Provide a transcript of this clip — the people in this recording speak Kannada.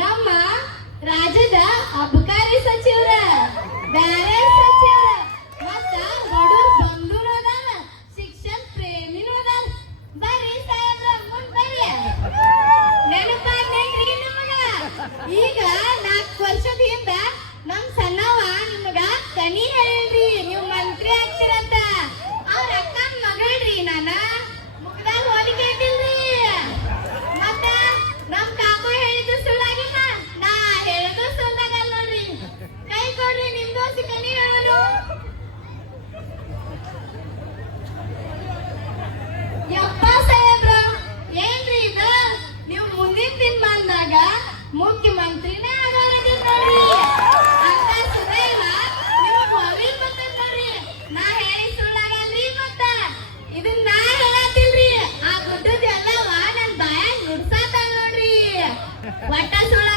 ನಮ್ಮ ರಾಜ್ಯದ ಅಬಕಾರಿ ಸಚಿವರ ಬ್ಯಾರೆ ಸಚಿವರ ಮತ್ತ ಬಡೂರ್ ಬಂಧುರು ಅದಾರ ಶಿಕ್ಷಣ ಪ್ರೇಮಿನೂ ಅದಾರ ಬರ್ರಿ ಸಾಹೇಬ್ರ ಮುಂದ್ ಬರ್ರಿ ನೆನಪಾಗ್ತೈತ್ರಿ ನಿಮಗ ಈಗ 4 ವರ್ಷದ ಹಿಂದ ನಮ್ ಸಣ್ಣವ ನಿಮಗ ಕನಿ ಹೇಳ್ರಿ ನೀವು ಮಂತ್ರಿ ಆಗ್ತೀರಂತ ಅವ್ರ ಅಕ್ಕನ ಮಗಳ್ರಿ ನಾನ ಮುಖದಾಗ ಹೋಲಿಕೆ ಐತಿಲ್ರಿ ಮತ್ತ ನಮ್ ಕಾಕು ಹೇಳಿದ್ದು ಸುಳ್ಳಾಗಿಲ್ಲ ನಾ ಹೇಳಿದ್ದು ಸುಳ್ಳಾಗಲ್ಲ ನೋಡ್ರಿ ಕೈ ಕೊಡ್ರಿ ನಿಮ್ ದೋಸ್ತಿ ಕನಿ ಹೇಳೋದು ಯಪ್ಪ ಸಾಹೇಬ್ರ ಏನ್ರಿ ಇದ ನೀವು ಮುಂದಿನ ದಿನಮಾನದಾಗ ಮುಖ್ಯಮಂತ್ರಿನೇ ಆಗೋದಿಲ್ಲ ನೋಡ್ರಿ ಅಂತ ಸುದೈವ ನಿಮಗ್ ಹೊರಗೆ ಬರ್ತೈತ್ ನೋಡ್ರಿ ನಾ ಹೇಳಿ ಸುಳ್ಳಾಗಲ್ರಿ ಮತ್ತ ಇದನ್ನ ನಾ ಹೇಳತ್ತಿಲ್ರಿ ಆ ಗುಡ್ಡದ ಎಲ್ಲವ ನನ್ ಬಾಯಾಗ ನುಡ್ಸಾತ ನೋಡ್ರಿ ಒಟ್ಟ ಸುಳ್ಳ